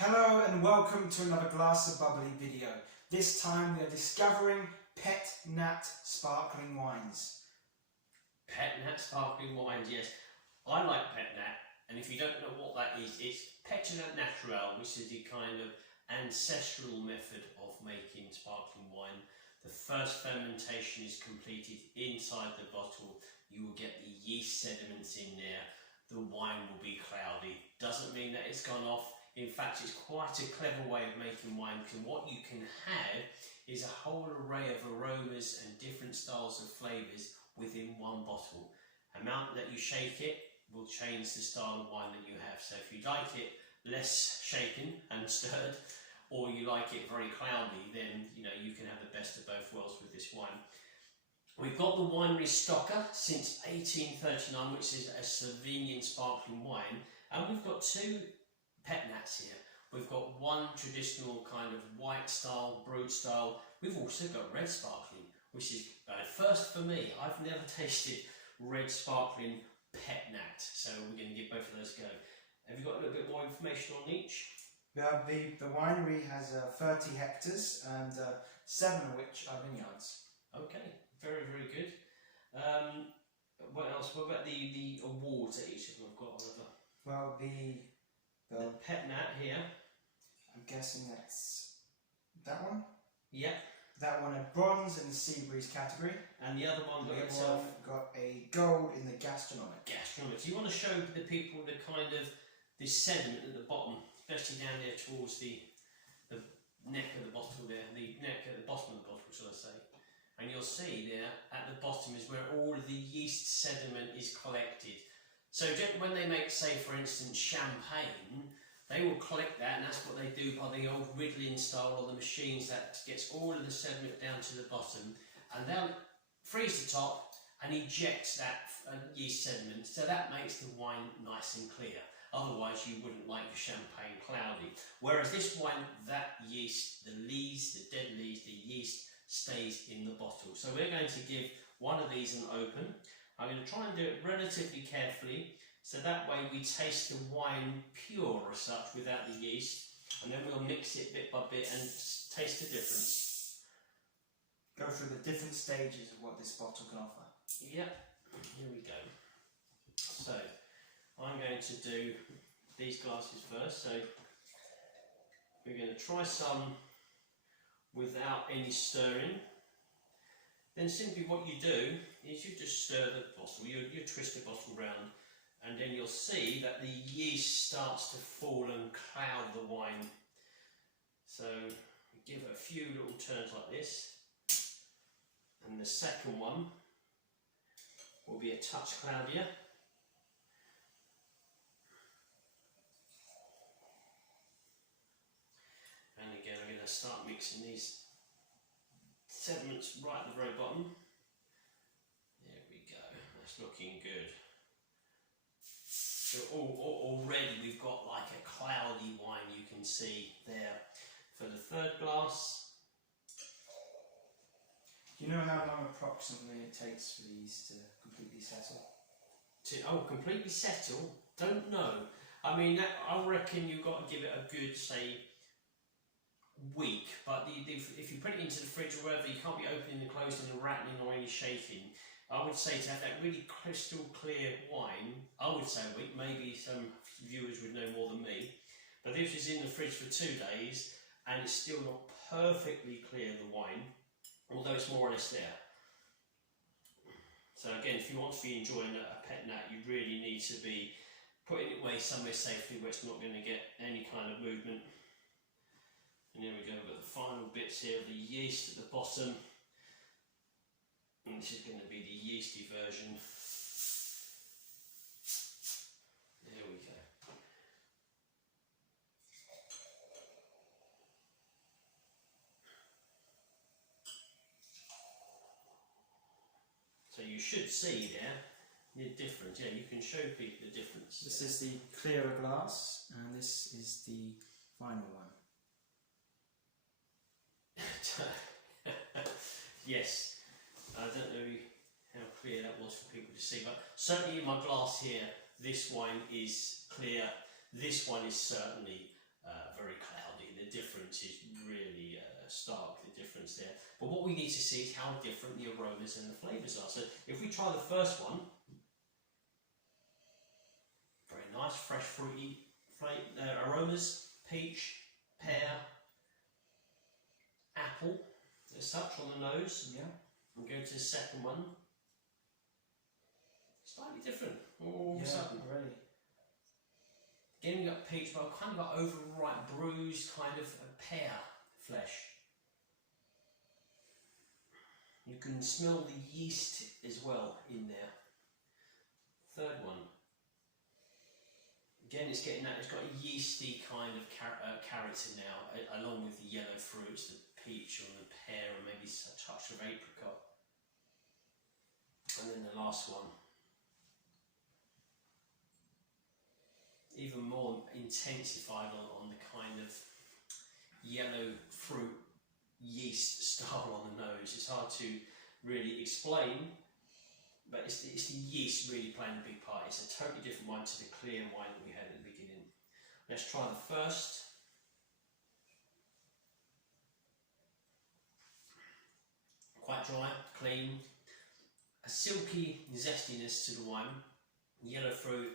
Hello and welcome to another Glass of Bubbly video. This time we are discovering Pet Nat sparkling wines. Pet Nat sparkling wines, yes. I like Pet Nat, and if you don't know what that is, it's Pet Nat Natural, which is the kind of ancestral method of making sparkling wine. The first fermentation is completed inside the bottle. You will get the yeast sediments in there. The wine will be cloudy. Doesn't mean that it's gone off. In fact, it's quite a clever way of making wine, because what you can have is a whole array of aromas and different styles of flavours within one bottle. The amount that you shake it will change the style of wine that you have. So if you like it less shaken and stirred, or you like it very cloudy, then you can have the best of both worlds with this wine. We've got the winery Stoka since 1839, which is a Slovenian sparkling wine, and we've got two Pet Nats here. We've got one traditional kind of white style, brut style. We've also got red sparkling, which is first for me. I've never tasted red sparkling Pet Nat, so we're going to give both of those a go. Have you got a little bit more information on each? The winery has 30 hectares and 7 of which are vineyards. Okay, very, very good. What else? What about the awards that each of them have got, Oliver? Well, the Pet Nat here. I'm guessing that's that one? Yep. That one a bronze in the sea breeze category. And the other one The got other itself one got a gold in the gastronomic. gastronomic. Do you want to show the people the kind of this sediment at the bottom, especially down there towards the neck of the bottle there, the neck at the bottom of the bottle, shall I say? And you'll see there at the bottom is where all of the yeast sediment is collected. So when they make, say for instance, champagne, they will collect that, and that's what they do by the old Riddling style, or the machines that gets all of the sediment down to the bottom, and they'll freeze the top and eject that yeast sediment, so that makes the wine nice and clear. Otherwise you wouldn't like your champagne cloudy. Whereas this wine, that yeast, the lees, the dead lees, the yeast stays in the bottle. So we're going to give one of these an open. I'm going to try and do it relatively carefully, so that way we taste the wine pure as such, without the yeast, and then we'll mix it bit by bit and taste the difference. Go through the different stages of what this bottle can offer. Yep, here we go. So, I'm going to do these glasses first, so we're going to try some without any stirring. Then simply what you do is you just stir the bottle, you twist the bottle round, and then you'll see that the yeast starts to fall and cloud the wine. So give it a few little turns like this, and the second one will be a touch cloudier. And again, I'm going to start mixing these sediments right at the very bottom. There we go, that's looking good. So already we've got like a cloudy wine, you can see there. For the third glass. Do you know how long approximately it takes for these to completely settle? Completely settle? Don't know. I mean, I reckon you've got to give it a good, say, week, but if you put it into the fridge or wherever, you can't be opening and closing and rattling or any shaking. I would say to have that really crystal clear wine, I would say a week. Maybe some viewers would know more than me, but this is in the fridge for 2 days and it's still not perfectly clear, the wine, although it's more or less there. So again, if you want to be enjoying a Pet Nat, you really need to be putting it away somewhere safely where it's not going to get any kind of movement. And here we go, we've got the final bits here of the yeast at the bottom. And this is going to be the yeasty version. There we go. So you should see there the difference. Yeah, you can show people the difference. This is the clearer glass, and this is the final one. Yes, I don't know how clear that was for people to see, but certainly in my glass here, this wine is clear. This one is certainly very stark, the difference there. But what we need to see is how different the aromas and the flavours are. So if we try the first one, very nice, fresh fruity aromas, peach, pear, apple, as such on the nose. Yeah. And go to the second one. Slightly different, all of a sudden. Really. Again, we got peach, but I've kind of got overripe, bruised kind of a pear flesh. You can smell the yeast as well in there. Third one. Again, it's getting that, it's got a yeasty kind of character now, along with the yellow fruits, the peach or the pear, and maybe a touch of apricot. And then the last one. Even more intensified on the kind of yellow fruit yeast style on the nose. It's hard to really explain, but it's the yeast really playing a big part. It's a totally different wine to the clear wine that we had at the beginning. Let's try the first. Quite dry, clean, a silky zestiness to the wine, yellow fruit,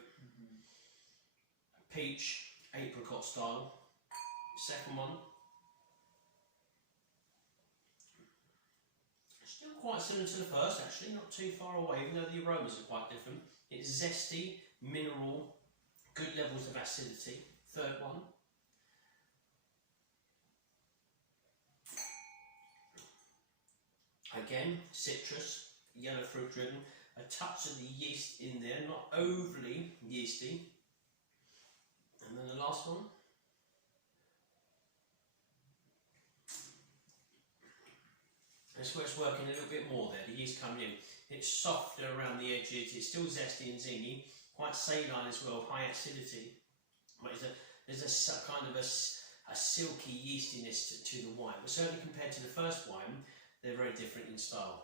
peach, apricot style. Second one. Still quite similar to the first actually, not too far away, even though the aromas are quite different. It's zesty, mineral, good levels of acidity. Third one. Again, citrus, yellow fruit driven, a touch of the yeast in there, not overly yeasty. And then the last one. That's where it's working a little bit more there, the yeast coming in. It's softer around the edges, it's still zesty and zingy, quite saline as well, high acidity. But there's a kind of a silky yeastiness to the wine. But certainly compared to the first wine, they're very different in style.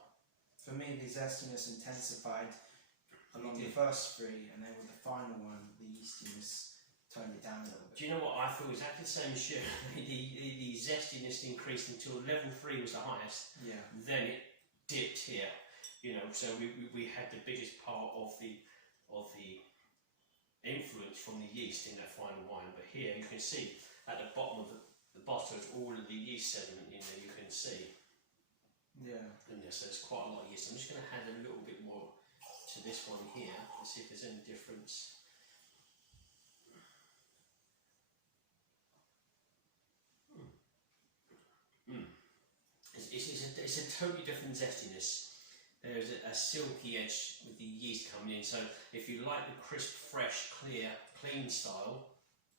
For me, the zestiness intensified along the first three, and then with the final one, the yeastiness toned it down a little bit. Do you know what I feel exactly the same as you? the zestiness increased until level 3 was the highest. Yeah. Then it dipped here. You know, so we had the biggest part of the influence from the yeast in that final wine. But here you can see at the bottom of the bottle is all of the yeast sediment in there. You can see. Yeah. And so there's quite a lot of yeast. I'm just going to add a little bit more to this one here and see if there's any difference. It's a totally different zestiness. There's a silky edge with the yeast coming in. So if you like the crisp, fresh, clear, clean style,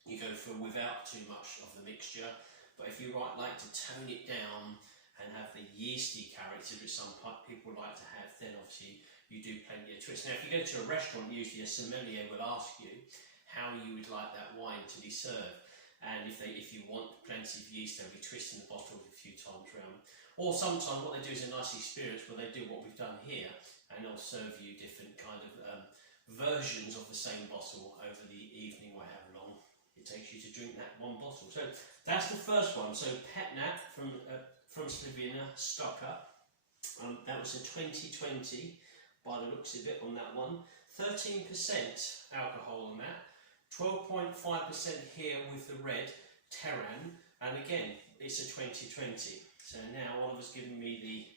you go for without too much of the mixture. But if you like to tone it down and have the yeasty character which some people like to have, then obviously you do plenty of twist. Now if you go to a restaurant, usually a sommelier will ask you how you would like that wine to be served. And if you want plenty of yeast, they'll be twisting the bottle a few times around. Or sometimes what they do is a nice experience where they do what we've done here, and they'll serve you different kind of versions of the same bottle over the evening or however long it takes you to drink that one bottle. So that's the first one. So Pet Nat from Vina Stoka. That was a 2020 by the looks of it on that one. 13% alcohol on that. 12.5% here with the red Terran, and again it's a 2020. So now Oliver's given me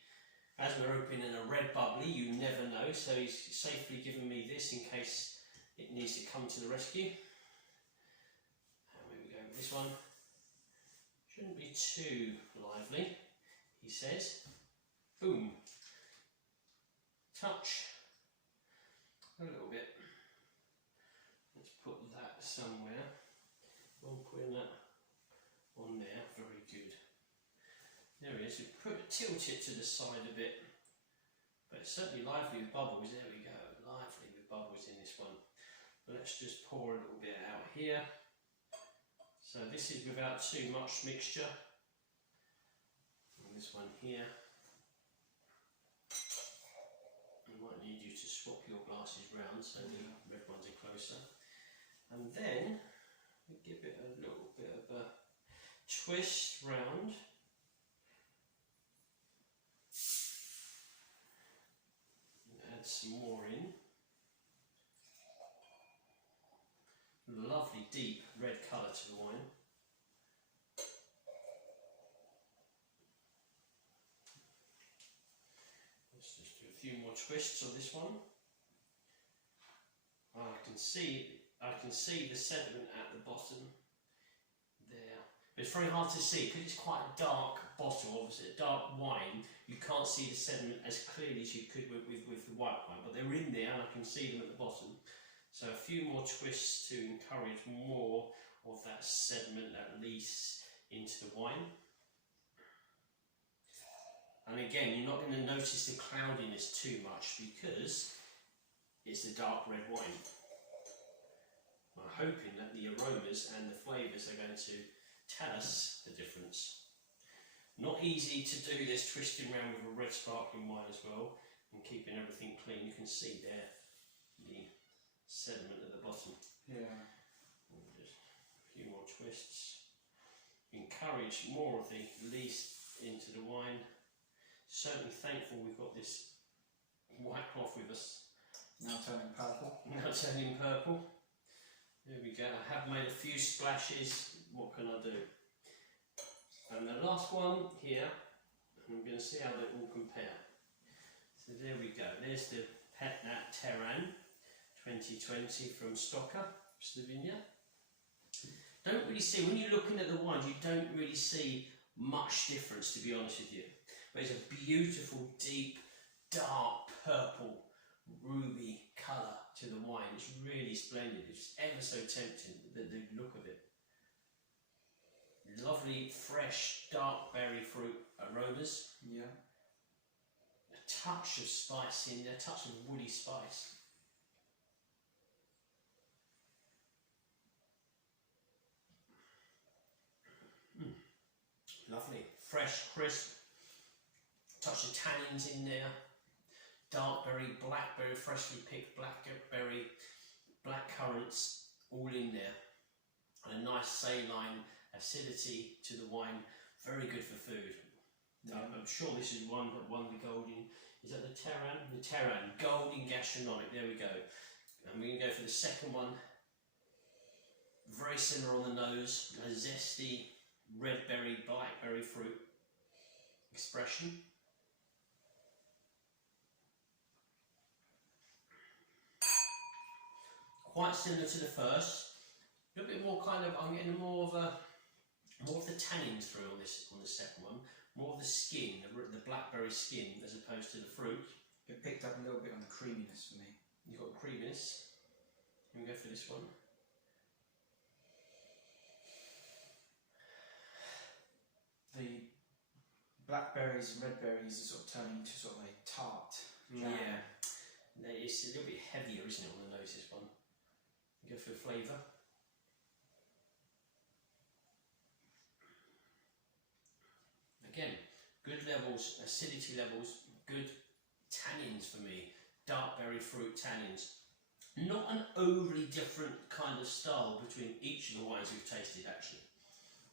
as we're opening a red bubbly, you never know, so he's safely given me this in case it needs to come to the rescue. And here we go with this one. Shouldn't be too lively, he says. Boom. Touch. A little bit. Let's put that somewhere. We'll put that on there. Very good. There it is. Tilt it to the side a bit. But it's certainly lively with bubbles. There we go. Lively with bubbles in this one. But let's just pour a little bit out here. So this is without too much mixture. And this one here. I might need you to swap your glasses round so the red ones are closer. And then we give it a little bit of a twist round to the wine. Let's just do a few more twists on this one. I can see the sediment at the bottom there. But it's very hard to see because it's quite a dark bottle, obviously a dark wine. You can't see the sediment as clearly as you could with the white wine, but they're in there and I can see them at the bottom. So a few more twists to encourage more of that sediment that leaks into the wine. And again, you're not going to notice the cloudiness too much because it's a dark red wine. I'm hoping that the aromas and the flavours are going to tell us the difference. Not easy to do this twisting around with a red sparkling wine as well and keeping everything clean. You can see there the sediment at the bottom. Yeah. Just a few more twists. Encourage more of the yeast into the wine. Certainly thankful we've got this white cloth with us. Now turning purple. Now turning purple. There we go. I have made a few splashes. What can I do? And the last one here, I'm going to see how they all compare. So there we go. There's the Pet Nat Terran 2020 from Stoka, Slovenia. Don't really see, when you're looking at the wines, you don't really see much difference, to be honest with you. But it's a beautiful, deep, dark purple, ruby colour to the wine. It's really splendid. It's ever so tempting, the look of it. Lovely, fresh, dark berry fruit aromas. Yeah. A touch of spice in there, a touch of woody spice. Lovely, fresh, crisp, touch of tannins in there, dark berry, blackberry, freshly picked blackberry, black currants, all in there, and a nice saline acidity to the wine, very good for food. Yeah. I'm sure this is one that won the golden, is that the Terran? The Terran, golden gastronomic, there we go. And we're going to go for the second one, very similar on the nose, a zesty, red berry, blackberry fruit expression. Quite similar to the first, a little bit more kind of, I'm getting more of the tannins through on the second one, more of the skin, the blackberry skin as opposed to the fruit. It picked up a little bit on the creaminess for me. You've got creaminess. Here we go for this one. The blackberries and red berries are sort of turning into sort of a tart jam. Yeah, it's a little bit heavier, isn't it, on the nose, this one. Go for the flavour. Again, good levels, acidity levels, good tannins for me. Dark berry fruit tannins. Not an overly different kind of style between each of the wines we've tasted, actually.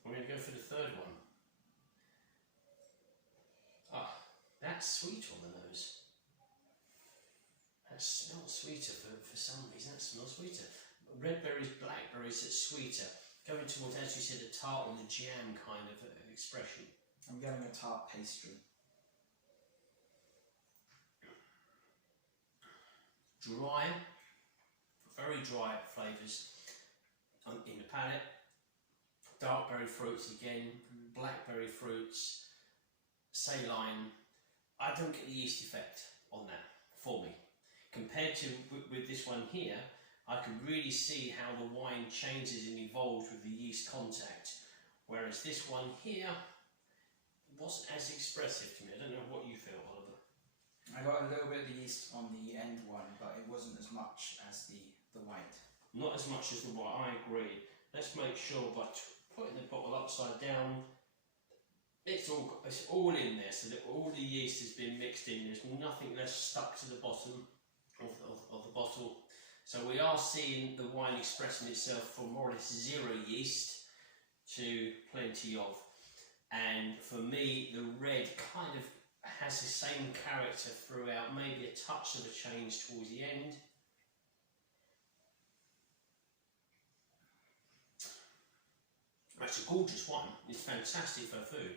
I'm going to go for the third one. Ah, that's sweet on the nose. That smells sweeter for some reason. That smells sweeter. Red berries, blackberries, it's sweeter. Going towards, as you said, a tart on the jam kind of expression. I'm getting a tart pastry. Dry, very dry flavours in the palate. Dark berry fruits again, blackberry fruits, saline. I don't get the yeast effect on that for me. Compared to with this one here, I can really see how the wine changes and evolves with the yeast contact. Whereas this one here wasn't as expressive to me. I don't know what you feel, Oliver. I got a little bit of the yeast on the end one, but it wasn't as much as the white. Not as much as the white, I agree. Let's make sure by putting the bottle upside down, it's all in there, so that all the yeast has been mixed in. There's nothing less stuck to the bottom of the bottle. So we are seeing the wine expressing itself from more or less zero yeast to plenty of. And for me, the red kind of has the same character throughout, maybe a touch of a change towards the end. it's a gorgeous wine. It's fantastic for food.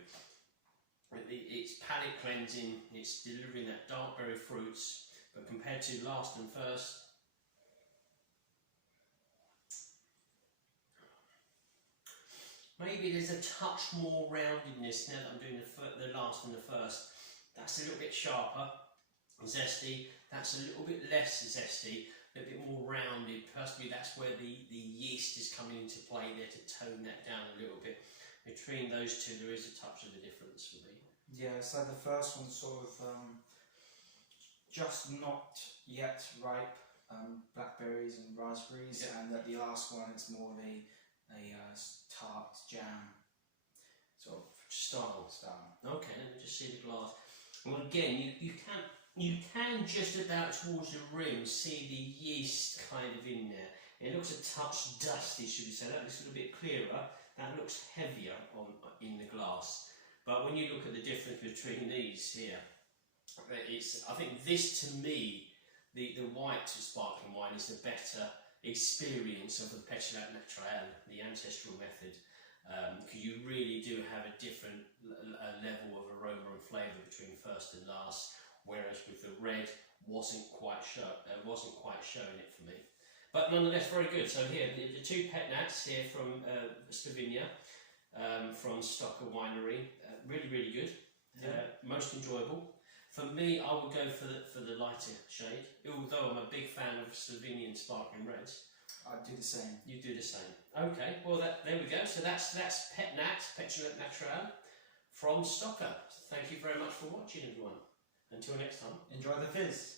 It's palate cleansing. It's delivering that dark berry fruits. But compared to last and first, maybe there's a touch more roundedness now that I'm doing the last and the first. That's a little bit sharper, zesty. That's a little bit less zesty, a little bit more rounded. Personally, that's where the yeast is coming into play there to tone that down a little bit. Between those two, there is a touch of a difference for me. Yeah, so the first one's sort of just not yet ripe, blackberries and raspberries, Yeah. and that the last one is more of a tart jam sort of Style. style. Okay, let me just see the glass. Well, again, you can just about towards the rim see the yeast kind of in there. It looks a touch dusty, should we say? That looks a little bit clearer. That looks heavier in the glass. But when you look at the difference between these here, I think this, to me, the white sparkling wine is the better experience of the Pet Nat Naturel, the ancestral method, because you really do have a different level of aroma and flavour between first and last, whereas with the red wasn't quite showing it for me. But nonetheless, very good. So here, the two Pet Nats here from Slovenia, from Stoka Winery, really, really good. Yeah. Most enjoyable. For me, I would go for the lighter shade, although I'm a big fan of Slovenian sparkling reds. I'd do the same. You do the same. Okay, well there we go. So that's Pet Nat Naturel from Stoka. So thank you very much for watching, everyone. Until next time. Enjoy the fizz.